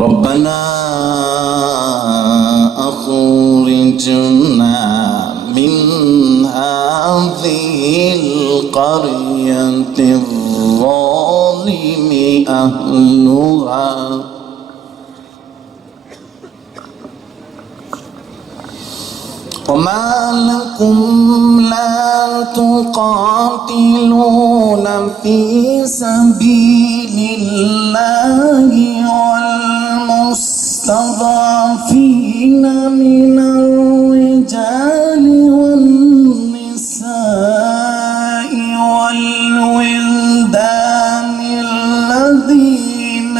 ربنا أخرجنا من هذه القرية الظالم أهلها وما لكم لا تقاتلون في سبيل الله والمستضعفين من الرجال والنساء والولدان الذين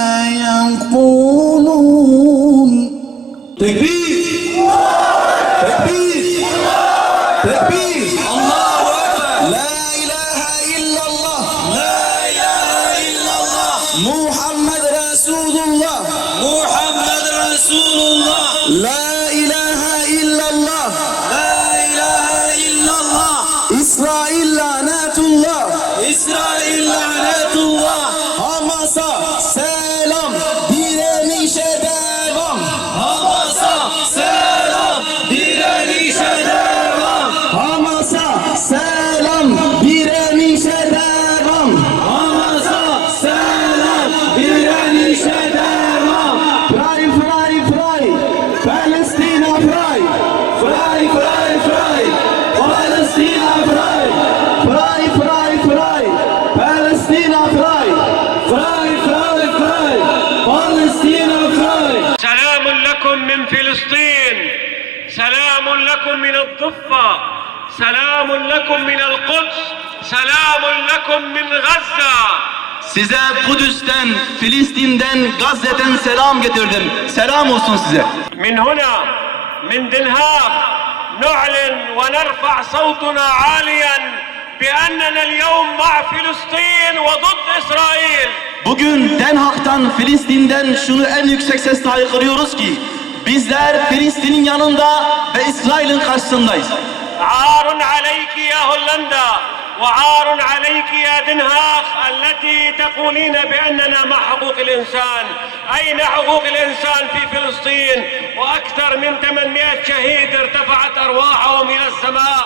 يقولون تكبير تكبير الله أكبر لا إله إلا الله لا إله إلا الله محمد رسول الله محمد رسول الله لا إله إلا الله لا إله إلا الله إسرائيل لعنة الله إسرائيل لعنة الله Hamas'a selam direnişe devam Hamas'a selam direnişe devam Hamas'a selam direnişe devam Hamas'a selam direnişe devam Fly fly fly Palestina fly Fly fly fly Palestina fly Fly fly fly Palestina fly Fly fly fly Palestina fly سلام لكم من فلسطين، سلام لكم من الضفة، سلام لكم من القدس، سلام لكم من غزة. Size Kudüs'ten, Filistin'den, Gazze'den selam getirdim. Selam olsun size. من هنا من دنهاق نعلن ونرفع صوتنا عاليا بأننا اليوم مع فلسطين وضد إسرائيل. Bugün Den Haag'tan, Filistin'den şunu en yüksek sesle haykırıyoruz ki bizler Filistin'in yanında ve İsrail'in karşısındayız. عار عليك يا هولندا وعار عليك يا دنهاق التي تقولين بأننا مع حقوق الإنسان. أين حقوق الإنسان في فلسطين؟ وأكثر من 800 شهيد ارتفعت أرواحهم إلى السماء.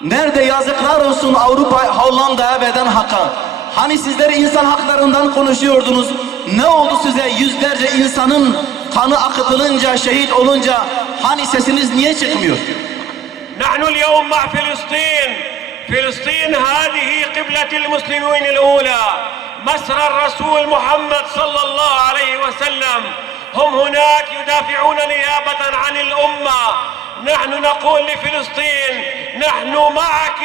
Nerede yazıklar olsun Avrupa, Hollanda'ya ve Den Haag'a? Hani sizler insan haklarından konuşuyordunuz. Ne oldu size yüzlerce insanın kanı akıtılınca, şehit olunca hani sesiniz niye çıkmıyor? نحن اليوم مع فلسطين. فلسطين هذه قبلة المسلمين الأولى، مسرى الرسول محمد صلى الله عليه وسلم. هم هناك يدافعون نيابة عن الأمة. نحن نقول لفلسطين نحن معك.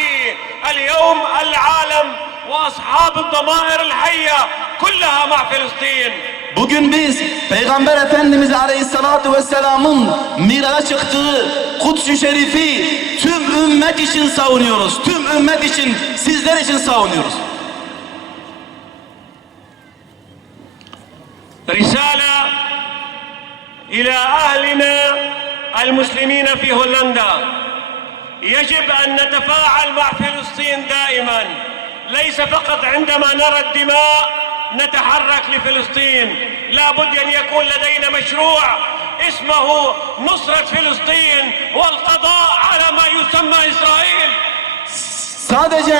اليوم العالم وأصحاب الضمائر الحية كلها مع فلسطين. Bugün biz Peygamber Efendimiz Aleyhisselatü Vesselam'ın miraca çıktığı Kuds-ı Şerif'i tüm ümmet için savunuyoruz. Tüm ümmet için, sizler için savunuyoruz. رسالة إلى أهلنا المسلمين في هولندا. يجب أن نتفاعل مع فلسطين دائما، ليس فقط عندما نرى الدماء نتحرك لفلسطين. لا بد أن يكون لدينا مشروع اسمه نصرة فلسطين والقضاء على ما يسمى إسرائيل. Sadece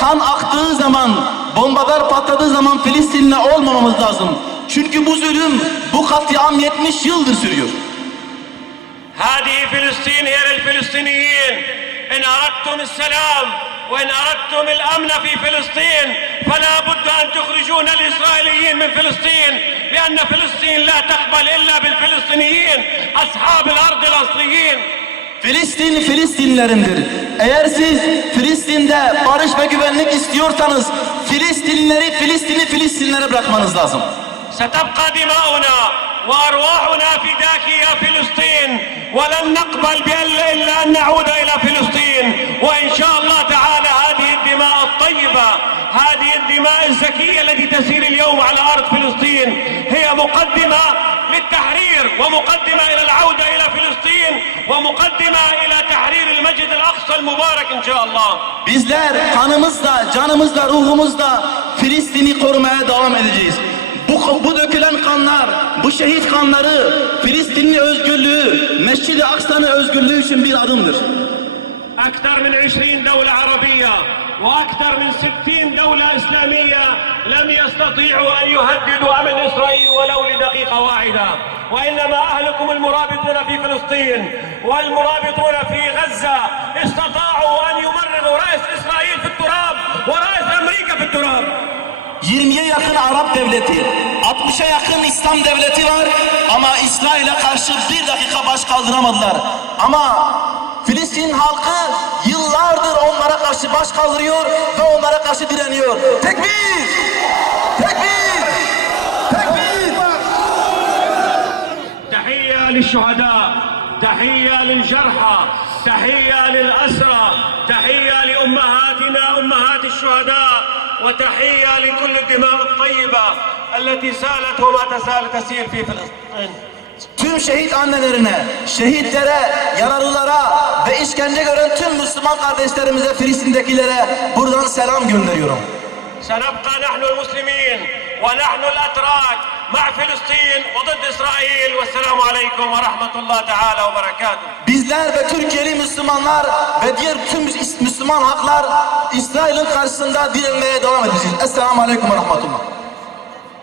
kan aktığı zaman, bombalar patladığı zaman Filistin'le olmamamız lazım. Çünkü bu zulüm, bu katliam 70 yıldır sürüyor. هذه فلسطين هي للفلسطينيين. إن أردتم السلام وإن أردتم الأمن في فلسطين فلا بد أن تخرجون الإسرائيليين من فلسطين، لأن فلسطين لا تقبل إلا بالفلسطينيين أصحاب الأرض الأصليين. Filistin, Filistinlerindir. Eğer siz Filistin'de barış ve güvenlik istiyorsanız Filistin'i Filistinlere bırakmanız lazım. ستبقى دماؤنا وأرواحنا فداك يا فلسطين، ولن نقبل إلا أن نعود إلى فلسطين. وإن شاء الله تعالى هذه الدماء الطيبة، هذه الدماء الزكية التي تسيل اليوم على أرض فلسطين هي مقدمة للتحرير، ومقدمة إلى العودة إلى فلسطين، ومقدمة إلى تحرير المسجد الأقصى المبارك إن شاء الله. Bizler kanımızla, canımızla, ruhumuzla Filistin'i korumaya devam edeceğiz. Bu dökülen kanlar, bu şehit kanları Filistinli özgürlüğü, Mescid-i Aksa'nın özgürlüğü için bir adımdır. أكثر من 20 دولة عربية وأكثر من 60 دولة إسلامية لم يستطيعوا أن يهددوا أمن إسرائيل ولو لدقيقة واحدة، وإنما أهلكم المرابطون في فلسطين والمرابطون في غزة استطاعوا أن يمرغوا رأس إسرائيل في التراب ورأس أمريكا في التراب. 20'ye yakın Arap devleti, 60'a yakın İslam devleti var ama İsrail'e karşı bir dakika baş kaldıramadılar. Ama Filistin halkı yıllardır onlara karşı baş kaldırıyor ve onlara karşı direniyor. Tekbir! Tekbir! Tekbir! تحية للشهداء، تحية للجرحى، تحية للأسرى، تحية لأمهاتنا أمهات الشهداء، وتحية لكل الدماء الطيبة التي سالت وما تزال تسيل في فلسطين. Tüm şehit annelerine, şehitlere, yaralılara ve işkence gören tüm Müslüman kardeşlerimize, Filistin'dekilere buradan selam gönderiyorum. سنبقى نحن المسلمين ونحن الأتراك مع فلسطين وضد إسرائيل، والسلام عليكم ورحمة الله تعالى وبركاته. Bizler ve Türkiye'li Müslümanlar ve diğer tüm Müslüman haklar İsrail'in karşısında direnmeye devam edeceğiz. Esselamu Aleyküm ve Rahmetullah.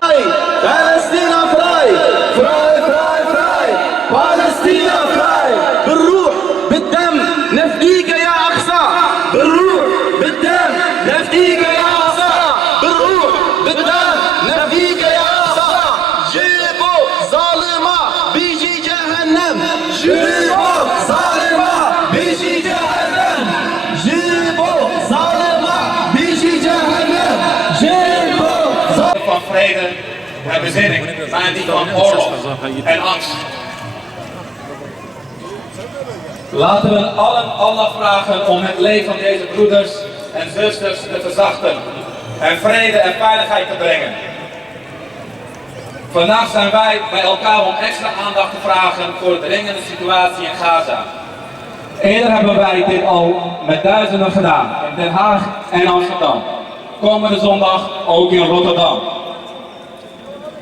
Palestina frei! Frei, frei, frei! Palestina frei! بالروح بالدم نفديك يا أقصى! بالروح بالدم نفديك يا أقصى! بالروح بالدم نفديك يا أقصى! جيبوا ظالمة بيجي جهنم! جيبوا ظالمة بيجي جهنم! جيبوا ظالمة بيجي جهنم! جيبوا van vrede en bezinning, maar niet van oorlog en angst. Laten we allen Allah vragen om het leed van deze broeders en zusters te verzachten en vrede en veiligheid te brengen. Vandaag zijn wij bij elkaar om extra aandacht te vragen voor de dringende situatie in Gaza. Eerder hebben wij dit al met duizenden gedaan in Den Haag en Amsterdam. Komende zondag ook in Rotterdam.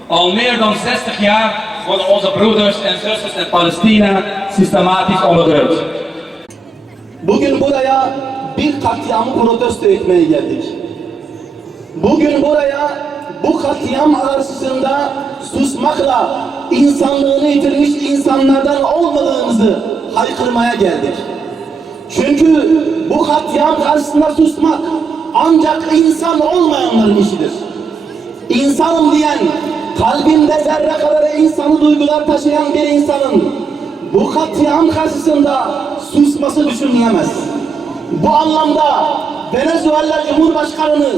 Al meer dan 60 jaar worden onze broeders en zusters in Palestina systematisch onderdrukt. Bugün buraya bir katliamı protesto etmeye geldik. Bugün buraya bu katliam karşısında susmakla insanlığını yitirmiş insanlardan olmadığımızı haykırmaya geldik. Çünkü bu katliam karşısında susmak ancak insan olmayanların işidir. İnsanım diyen, kalbinde zerre kadar insanı duygular taşıyan bir insanın bu katliam karşısında susması düşünülemez. Bu anlamda Venezuela Cumhurbaşkanı'nı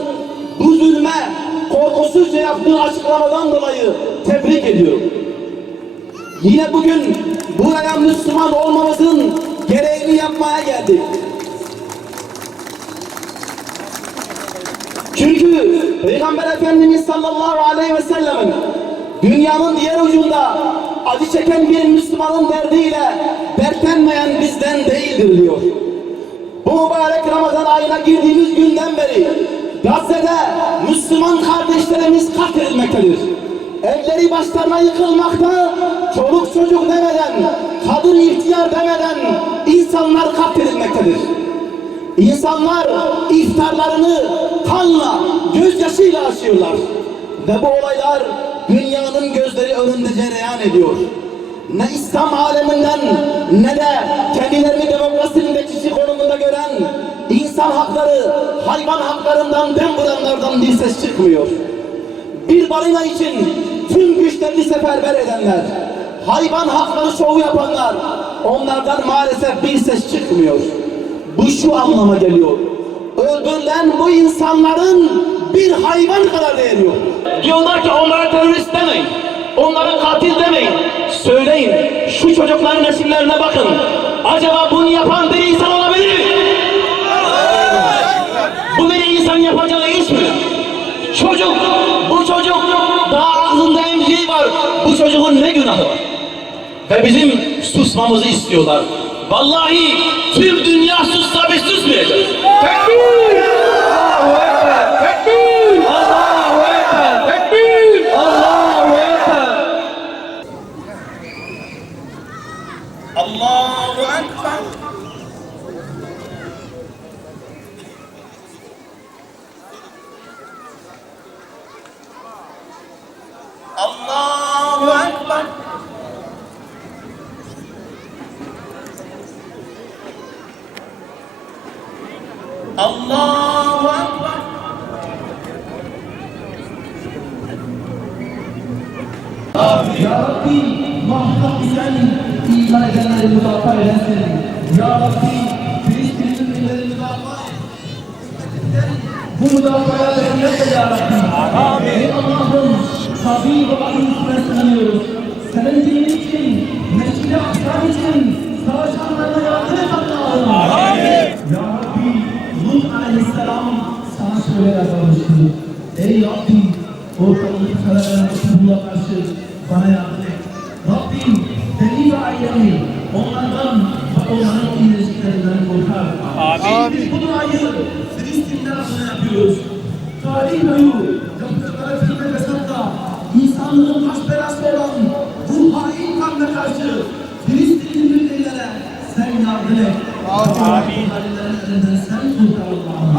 bu zulme korkusuzca yaptığı açıklamadan dolayı tebrik ediyorum. Yine bugün buraya Müslüman olmamızın gereğini yapmaya geldik. Çünkü Peygamber Efendimiz sallallahu aleyhi ve sellem'in dünyanın diğer ucunda acı çeken bir Müslümanın derdiyle dertlenmeyen bizden değildir diyor. Bu mübarek Ramazan ayına girdiğimiz günden beri Gazze'de Müslüman kardeşlerimiz katledilmektedir. Evleri başlarına yıkılmakta, çoluk çocuk demeden, kadın ihtiyar demeden insanlar katledilmektedir. İnsanlar iftarlarını kanla, gözyaşıyla açıyorlar. Ve bu olaylar dünyanın gözleri önünde cereyan ediyor. Ne İslam aleminden ne de kendilerini demokrasinin bekçisi konumunda gören insan hakları, hayvan haklarından dem vuranlardan bir ses çıkmıyor. Bir balina için tüm güçlerini seferber edenler, hayvan hakları şovu yapanlar, onlardan maalesef bir ses çıkmıyor. Bu şu anlama geliyor: öldürülen bu insanların bir hayvan kadar değeri yok. Diyorlar ki onlara terörist demeyin, onlara katil demeyin. Söyleyin, şu çocukların resimlerine bakın. Acaba bunu yapan bir insan olabilir mi? Bu bir insan yapacağı iş mi? Çocuk, bu çocuk daha ağzında emziği var. Bu çocuğun ne günahı var? Ve bizim susmamızı istiyorlar. Vallahi tüm dünya sussa biz susmayacağız. Tekbir! Allahu Ekber! Tekbir! Allahu Ekber! Tekbir! Allahu Ekber! Ekber. Allahu Ekber. Allahu Ekber. Ya Rabbi muhakkak sen iman edenleri müdafaa edensin. Ya Rabbi Filistin'in milletini müdafaa et. Bu müdafaya destek et Ya Rabbi. Ey Allah'ım tabi ve ahirine sığınıyoruz. Senin dinin için, Mescid-i Aksa için savaşanlarına yardım et Allah'ım. Ya Rabbi Lut aleyhisselam sana şöyle yazılmıştı. Ey Rabbi ortalığı kararına kutubuğa karşı bana yardım et. Rabbim beni ve ailemi onlardan ve onların iyileştiklerinden korkar. Biz bu duayı Filistinler adına yapıyoruz. Tarih boyu yaptıkları fitne fesatla insanlığın baş belası olan bu hain kanla karşı Filistinli millilere sen yardım et. Amin. Sen kurtar Allah'ım.